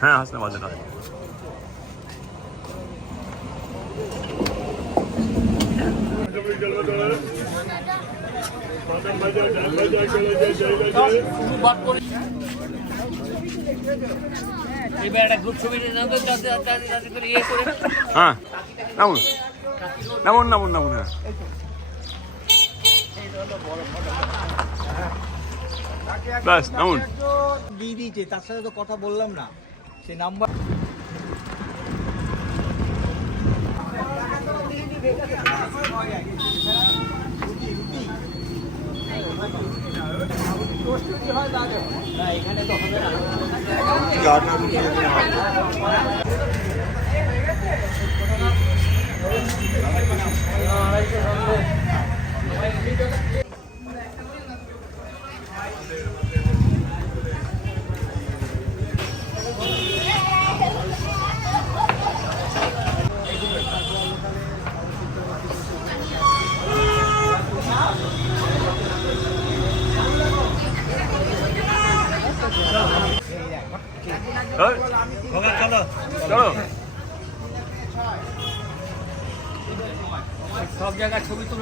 হ্যাঁ হাসনাবাদে নয় ইয়ে হ্যাঁ নামুন। নামুন নামুন নামুন হ্যাঁ। ব্যাস নামুন। দিয়ে দিয়েছে তার সাথে তো কথা বললাম না। সে নাম্বার এখানে তো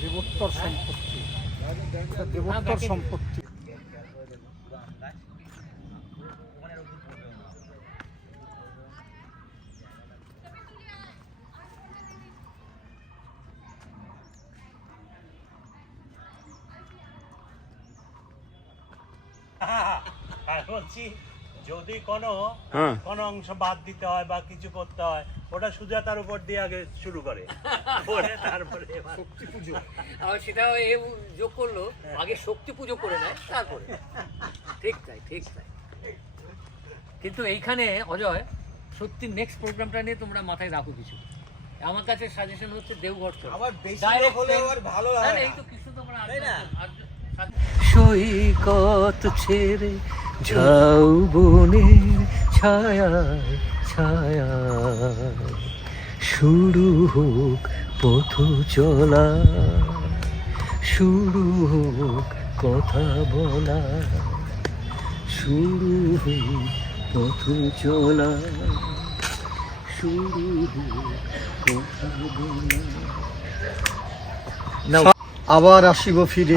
দেবোত্তর সম্পত্তি। দেবোত্তর সম্পত্তি। আর বলছি। যদি কোনো হ্যাঁ। কোনো অংশ বাদ দিতে হয় বা কিছু করতে হয় ওটা সুজাতার উপর দিয়ে আগে শুরু করে। করে তারপরে এবার- আর সেটা এ যোগ করল আগে শক্তি পুজো করে নেয় তারপরে। ঠিক তাই ঠিক তাই। কিন্তু এইখানে অজয় সত্যি নেক্সট প্রোগ্রামটা নিয়ে তোমরা মাথায় রাখো কিছু। আমার কাছে সাজেশন হচ্ছে দেওঘর আবার বেশি হলে আবার ভালো না, লাগে না। এই তো কিছু তোমরা না? সৈকত ছেড়ে ঝাউ বনের ছায়া ছায়া। শুরু হোক পথ চলা, শুরু হোক কথা বলা, শুরু হোক পথ চলা, শুরু হোক কথা বলা। আবার আসিব ফিরে।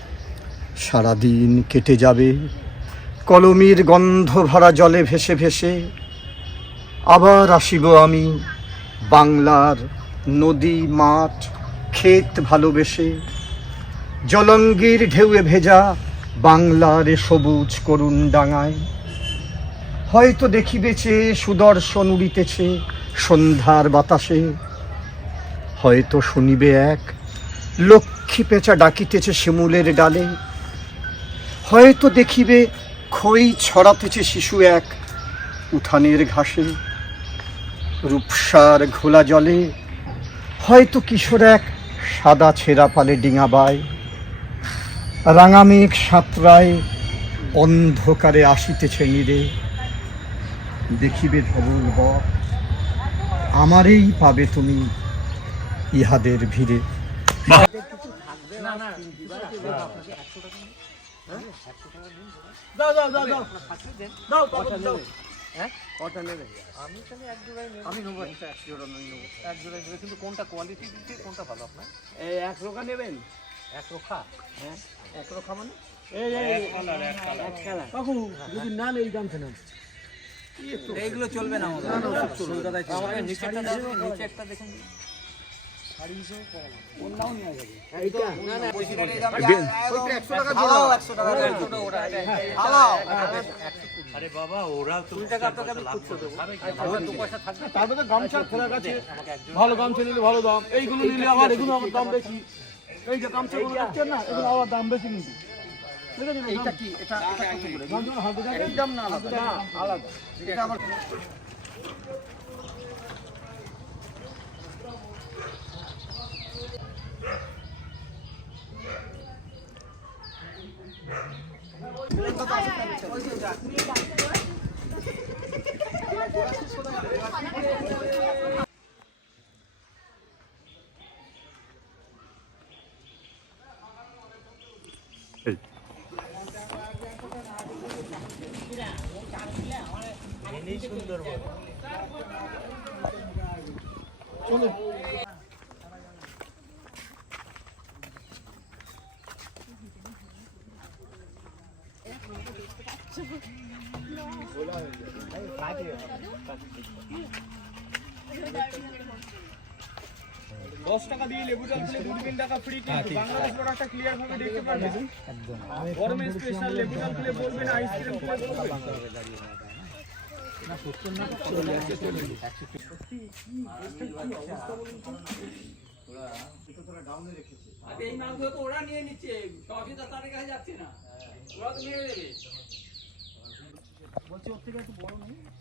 সারাদিন কেটে যাবে। কলমির গন্ধ ভরা জলে ভেসে ভেসে আবার আসিব আমি বাংলার নদী মাঠ ক্ষেত ভালোবেসে। জলঙ্গির ঢেউয়ে ভেজা বাংলার সবুজ করুণ ডাঙায়। হয়তো দেখিবেছে, সুদর্শন উড়িতেছে সন্ধ্যার বাতাসে। হয়তো শুনিবে এক লক্ষ্মী পেঁচা ডাকিতেছে শিমুলের ডালে। হয়তো দেখিবে খই ছড়াতেছে শিশু এক উঠানের ঘাসে রূপসার ঘোলা জলে হয়তো কিশোর এক সাদা ছেঁড়া পালে ডিঙাবায় রাঙা মেঘ সাঁতরায় অন্ধকারে আসিতেছে নিরে দেখিবে ধবল বর আমারেই পাবে তুমি ইহাদের ভিড়ে দাও দাও দাও দাও। দাও কটা দাও। আমি নেব। এক জোড়া নেব। এক জোড়া নেবে কিন্তু কোনটা কোয়ালিটি দিচ্ছে কোনটা ভালো আপনার? এই এক রোকা নেবেন? এক রোখা? হ্যাঁ। এক রোখা মানে? এই এই এক কালার এক কালার এক খেলা কাকু যদি না নেই দাম ফেলেন এইগুলো চলবে না আমাদের। আমাকে নিচেরটা দেখুন। আরে বাবা ওরা তো আমার গামছা খোলা ভালো গামছা নিলে ভালো দাম এইগুলো নিলে আবার এগুলো আবার দাম বেশি এই যে গামছা গুলো দেখছেন না এগুলো আবার দাম বেশি কিন্তু এইটা কি এটা এই দাম না আলাদা আলাদা এটা আবার 그런것도아셨다 면. 10 টাকা দিয়ে লেবু জল খেলে দু তিন টাকা ফ্রি কিন্তু হ্যাঁ, বাংলাদেশ প্রোডাক্টটা ক্লিয়ার ভাবে দেখতে পারবেন একদম গরমে স্পেশাল লেবু জল খেলে বলবেন আইসক্রিম খেলে বলবেন ওরা নিয়ে নিচ্ছে টফি কাছে যাচ্ছে না। ওরা নিয়ে বলছি ওর থেকে একটু বড় নেই?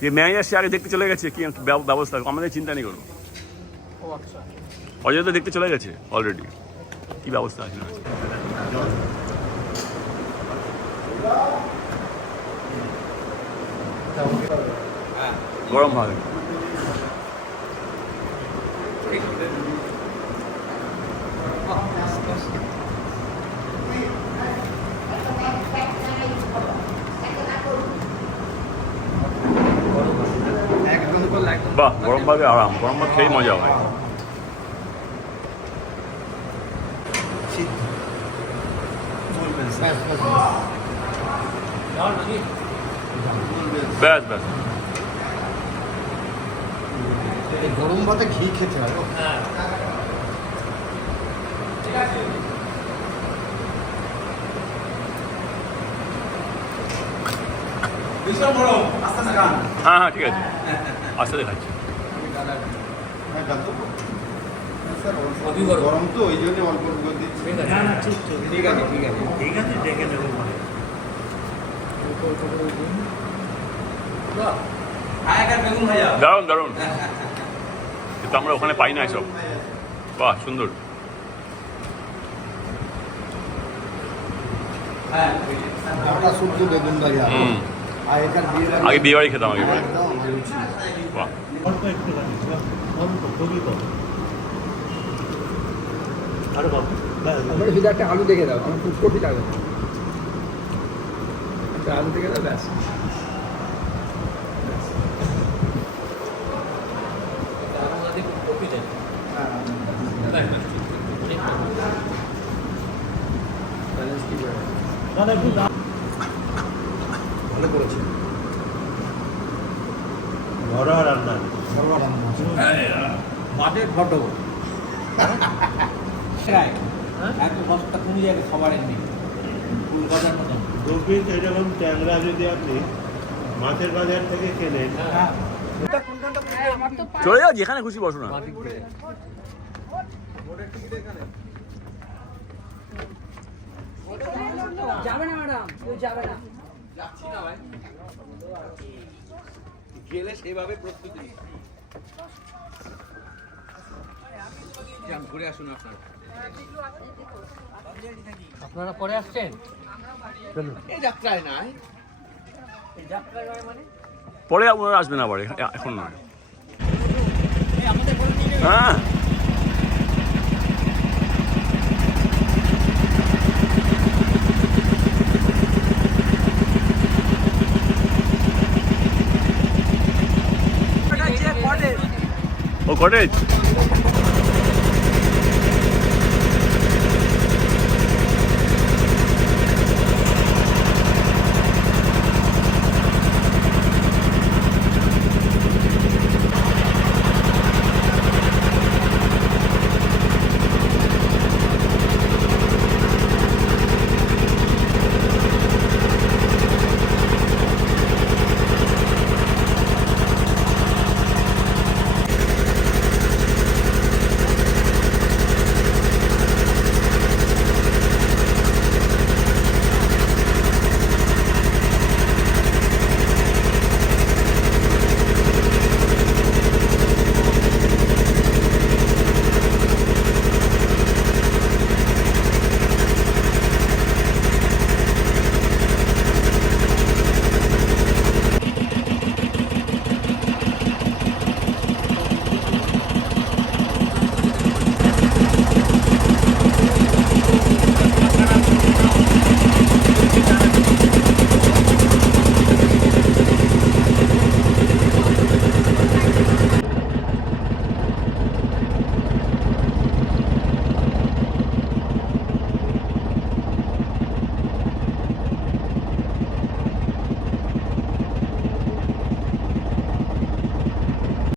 যে ম্যানেজার সে আগে দেখতে চলে গেছে, কি ব্যবস্থা আমাদের চিন্তা নেই করব। তো দেখতে চলে গেছে অলরেডি কি ব্যবস্থা আছে? না। গরম হবে। বাহ গরম ভাবে আরাম গরম ভাত খেয়ে মজা হয়। ব্যাস ব্যাস। গরম ভাতে ঘি খেতে হয় হ্যাঁ হ্যাঁ ঠিক আছে। আস্তে দেখাচ্ছি গরম। তো ওই জন্য অল্প ঠিক আছে। ঠিক আছে ঠিক আছে। নেব দারুণ দারুণ। কিন্তু আমরা ওখানে পাই না এসব বাহ সুন্দর। ওটা শুদ্ধ বেগুন ভাজা আগে বিয়ে বাড়ি খেতাম আগে বাড়ি বাহ। শুধু একটা আলু দেখে দাও আমার ফুটকপি লাগবে না। একটা আলু দেখে দাও ব্যাস আমাদের ব্যালেন্স কি করে না না একটু দাম ভালো করেছে ঘরোয়া রান্না ঘরোয়া রান্না মাঠের ফটো হ্যাঁ? একদম সস্তা কমে যাবে খাবার এমনি। ফুল বাজার মতন দু এরকম ট্যাংরা যদি আপনি মাছের বাজার থেকে কেনেন চলে যাও যেখানে খুশি বসো না। গেলে সেভাবে প্রস্তুতি যান, ঘুরে আসুন আপনারা। আপনারা পরে আসছেন? এই যাত্রায় নাই। পরে ওনারা আসবেন আবার এখন নয়। হ্যাঁ। ও কটেজ